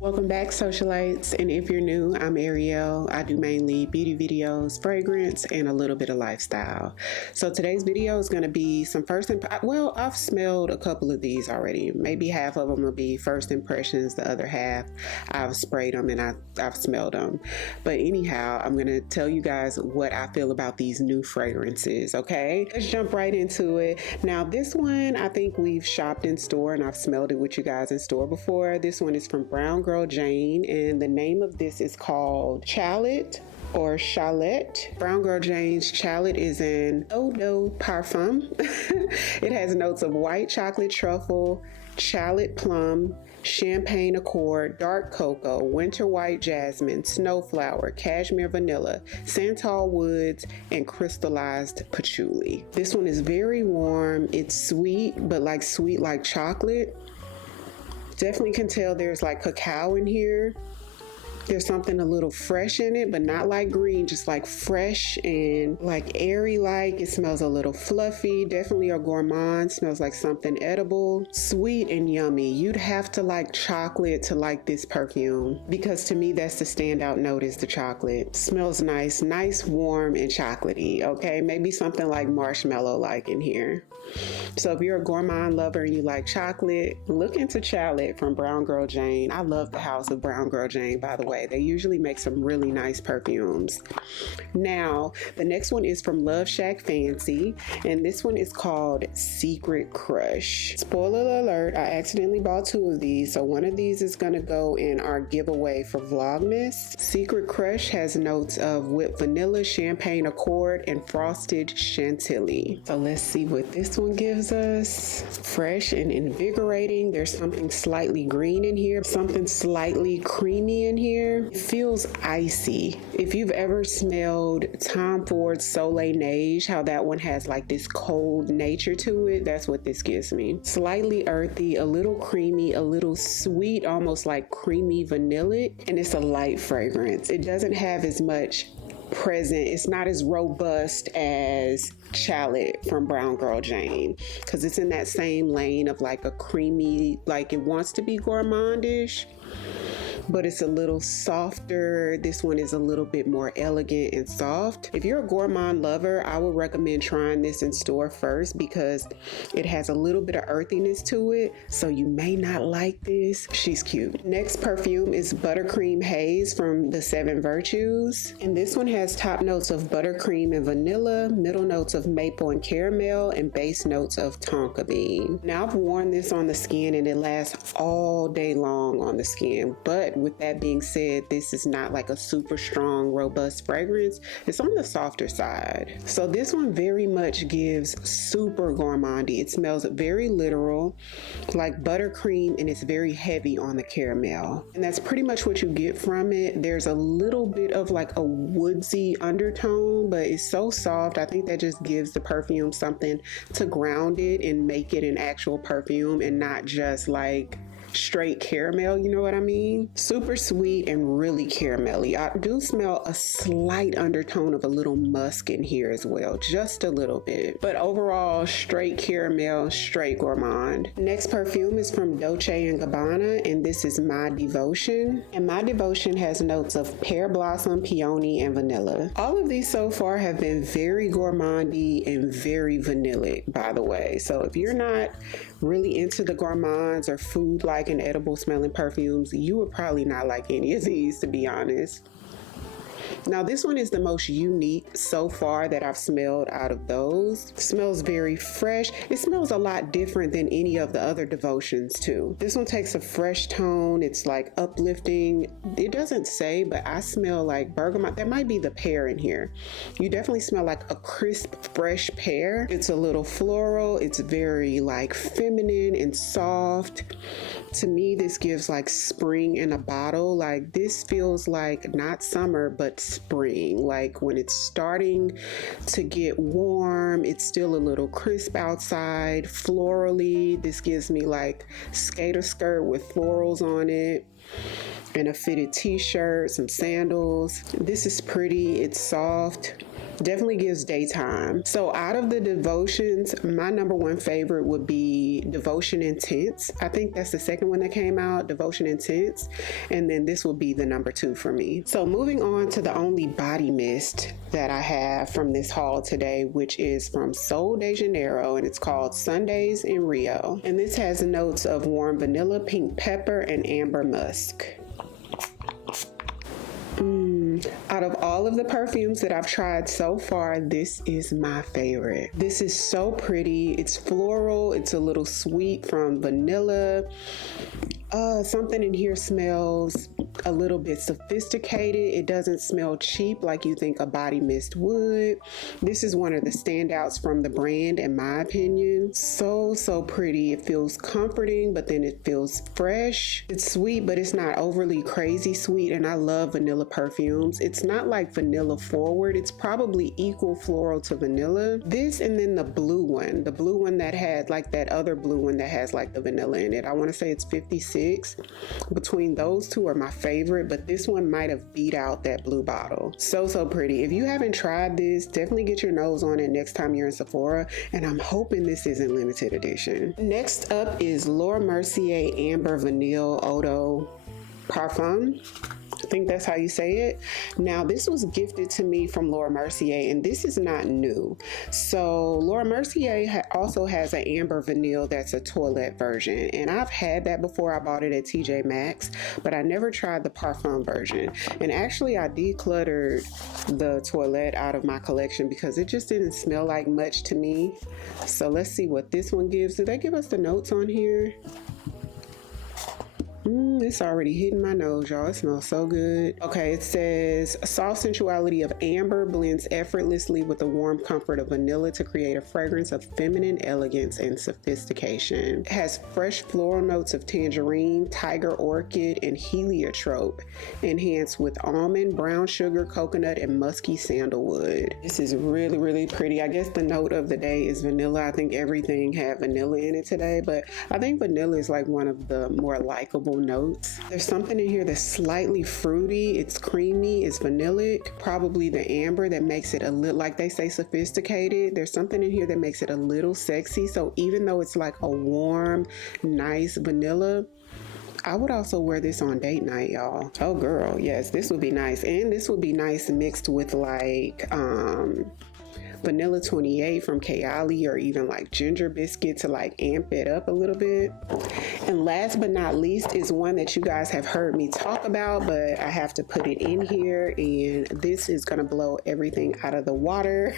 Welcome back, socialites, and if you're new, I'm Ariel. I do mainly beauty videos, fragrance, and a little bit of lifestyle. So today's video is going to be some well, I've smelled a couple of these already. Maybe half of them will be first impressions, the other half I've sprayed them and I've smelled them. But anyhow, I'm going to tell you guys what I feel about these new fragrances, okay? Let's jump right into it. Now, this one, I think we've shopped in store and I've smelled it with you guys in store before. This one is from Brown Girl Jane, and the name of this is called Chalet or Chalet. Brown Girl Jane's Chalet is an eau de parfum. It has notes of white chocolate truffle, chalet plum, champagne accord, dark cocoa, winter white jasmine, snowflower, cashmere vanilla, santal woods, and crystallized patchouli. This one is very warm. It's sweet, but like sweet like chocolate. Definitely can tell there's like cacao in here. There's something a little fresh in it, but not like green, just like fresh and like airy like. It smells a little fluffy, definitely a gourmand, smells like something edible, sweet and yummy. You'd have to like chocolate to like this perfume, because to me that's the standout note, is the chocolate. Smells nice, warm and chocolatey, okay? Maybe something like marshmallow like in here. So if you're a gourmand lover and you like chocolate, look into Chalet from Brown Girl Jane. I love the house of Brown Girl Jane, by the way. They usually make some really nice perfumes. Now, the next one is from LoveShackFancy, and this one is called Secret Crush. Spoiler alert, I accidentally bought two of these, so one of these is gonna go in our giveaway for Vlogmas. Secret Crush has notes of whipped vanilla, champagne accord, and frosted chantilly. So let's see what this one gives us. Fresh and invigorating. There's something slightly green in here, something slightly creamy in here. It feels icy. If you've ever smelled Tom Ford's Soleil Neige, how that one has like this cold nature to it, that's what this gives me. Slightly earthy, a little creamy, a little sweet, almost like creamy vanilla, and it's a light fragrance. It doesn't have as much present, it's not as robust as Chalet from Brown Girl Jane, because it's in that same lane of like a creamy, like it wants to be gourmandish, but it's a little softer. This one is a little bit more elegant and soft. If you're a gourmand lover, I would recommend trying this in store first, because it has a little bit of earthiness to it, so you may not like this. She's cute. Next perfume is Buttercream Haze from the 7 Virtues, and this one has top notes of buttercream and vanilla, middle notes of maple and caramel, and base notes of tonka bean. Now, I've worn this on the skin and it lasts all day long on the skin, but with that being said, this is not like a super strong, robust fragrance. It's on the softer side. So this one very much gives super gourmandy. It smells very literal, like buttercream, and it's very heavy on the caramel. And that's pretty much what you get from it. There's a little bit of like a woodsy undertone, but it's so soft. I think that just gives the perfume something to ground it and make it an actual perfume and not just like straight caramel, you know what I mean? Super sweet and really caramelly. I do smell a slight undertone of a little musk in here as well, just a little bit. But overall, straight caramel, straight gourmand. Next perfume is from Dolce and Gabana, and this is My Devotion. And My Devotion has notes of pear blossom, peony, and vanilla. All of these so far have been very gourmandy and very vanillic, by the way. So if you're not really into the gourmands or food like and edible smelling perfumes, you would probably not like any of these, to be honest. Now, this one is the most unique so far that I've smelled out of those. It smells very fresh. It smells a lot different than any of the other Devotions too. This one takes a fresh tone. It's like uplifting. It doesn't say, but I smell like bergamot. There might be the pear in here. You definitely smell like a crisp, fresh pear. It's a little floral. It's very like feminine and soft. To me, this gives like spring in a bottle. Like this feels like not summer, but spring. Like when it's starting to get warm, it's still a little crisp outside, florally. This gives me like skater skirt with florals on it and a fitted t-shirt, some sandals. This is pretty. It's soft. Definitely gives daytime. So out of the Devotions, my number one favorite would be Devotion Intense. I think that's the second one that came out, Devotion Intense. And then this will be the number 2 for me. So moving on to the only body mist that I have from this haul today, which is from Sol de Janeiro, and it's called Sundays in Rio. And this has notes of warm vanilla, pink pepper, and amber musk. Out of all of the perfumes that I've tried so far, this is my favorite. This is so pretty. It's floral. It's a little sweet from vanilla. Something in here smells a little bit sophisticated. It doesn't smell cheap like you think a body mist would. This is one of the standouts from the brand in my opinion. So pretty. It feels comforting, but then it feels fresh. It's sweet, but it's not overly crazy sweet, and I love vanilla perfumes. It's not like vanilla forward. It's probably equal floral to vanilla. This and then the blue one that had like that other blue one that has like the vanilla in it. I want to say it's 56. Between those two are my favorite, but this one might have beat out that blue bottle. So pretty. If you haven't tried this, definitely get your nose on it next time you're in Sephora, and I'm hoping this isn't limited edition. Next up is Laura Mercier Amber Vanille Eau de Parfum. I think that's how you say it. Now, this was gifted to me from Laura Mercier, and this is not new. So Laura Mercier also has an amber vanille that's a toilette version, and I've had that before. I bought it at TJ Maxx, but I never tried the Parfum version. And actually, I decluttered the toilette out of my collection because it just didn't smell like much to me. So let's see what this one gives. Did they give us the notes on here? It's already hitting my nose, y'all. It smells so good. Okay, it says soft sensuality of amber blends effortlessly with the warm comfort of vanilla to create a fragrance of feminine elegance and sophistication. It has fresh floral notes of tangerine, tiger orchid, and heliotrope, enhanced with almond, brown sugar, coconut, and musky sandalwood. This is really pretty. I guess the note of the day is vanilla. I think everything had vanilla in it today, but I think vanilla is like one of the more likable notes. There's something in here that's slightly fruity. It's creamy. It's vanillic. Probably the amber that makes it a little, like they say, sophisticated. There's something in here that makes it a little sexy. So even though it's like a warm, nice vanilla, I would also wear this on date night, y'all. Oh girl, yes, this would be nice. And this would be nice mixed with like Vanilla 28 from Chalet, or even like ginger biscuit to like amp it up a little bit. And last but not least is one that you guys have heard me talk about, but I have to put it in here, and this is gonna blow everything out of the water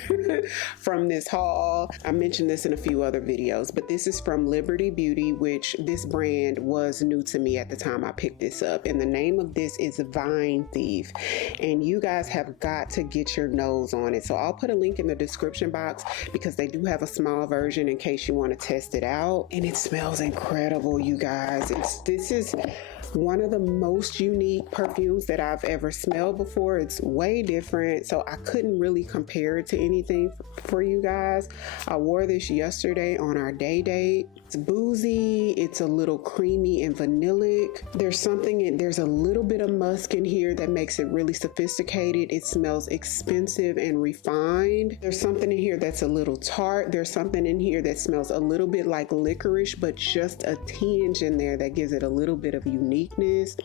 from this haul. I mentioned this in a few other videos, but this is from Liberty Beauty, which this brand was new to me at the time I picked this up, and the name of this is Theif, and you guys have got to get your nose on it. So I'll put a link in the description box because they do have a small version in case you want to test it out, and it smells incredible, you guys. This is one of the most unique perfumes that I've ever smelled before. It's way different, so I couldn't really compare it to anything for you guys. I wore this yesterday on our day date. It's boozy, it's a little creamy and vanillic. There's a little bit of musk in here that makes it really sophisticated. It smells expensive and refined. There's something in here that's a little tart. There's something in here that smells a little bit like licorice, but just a tinge in there that gives it a little bit of uniqueness.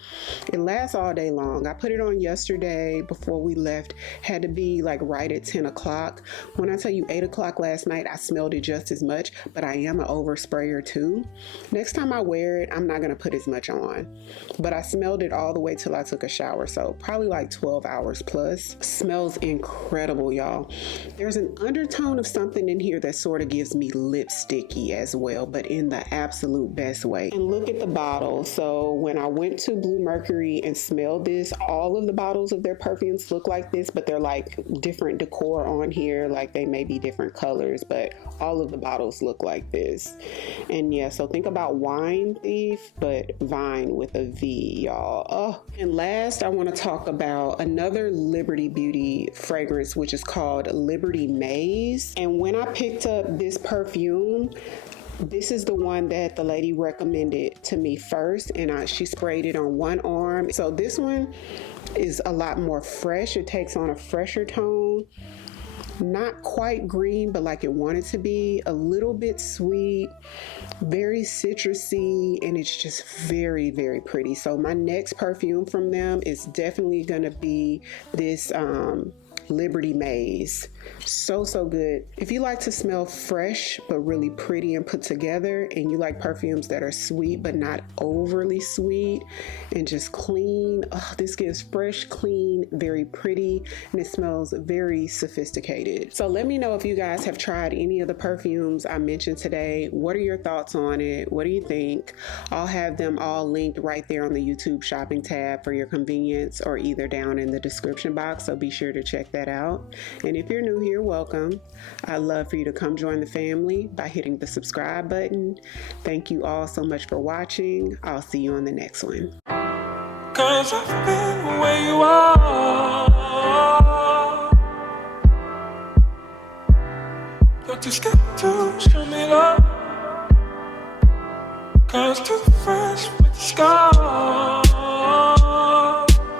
It lasts all day long. I put it on yesterday before we left. Had to be like right at 10 o'clock. When I tell you 8 o'clock last night, I smelled it just as much, but I am an oversprayer too. Next time I wear it, I'm not gonna put as much on, but I smelled it all the way till I took a shower, so probably like 12 hours plus. Smells incredible, y'all. There's an undertone of something in here that sort of gives me lipsticky as well, but in the absolute best way. And look at the bottle. So when I went to Bluemercury and smelled this, all of the bottles of their perfumes look like this, but they're like different decor on here, like they may be different colors, but all of the bottles look like this. And yeah, so think about Wine Thief, but Vine with a V, y'all. Oh, and last I want to talk about another Liberty Beauty fragrance, which is called Liberty Maze. And when I picked up this perfume, this is the one that the lady recommended to me first, and she sprayed it on one arm. So this one is a lot more fresh. It takes on a fresher tone. not quite green, but like it wanted to be, a little bit sweet, very citrusy, and it's just very, very pretty. So my next perfume from them is definitely gonna be this Liberty Maze. So good. If you like to smell fresh but really pretty and put together, and you like perfumes that are sweet but not overly sweet and just clean, this gives fresh, clean, very pretty, and it smells very sophisticated. So let me know if you guys have tried any of the perfumes I mentioned today. What are your thoughts on it? What do you think? I'll have them all linked right there on the YouTube shopping tab for your convenience, or either down in the description box, so be sure to check that out. And if you're new here, welcome. I'd love for you to come join the family by hitting the subscribe button. Thank you all so much for watching. I'll see you on the next one. 'Cause I've been where you are. You're too scared to show me love, 'cause too fresh with the scars.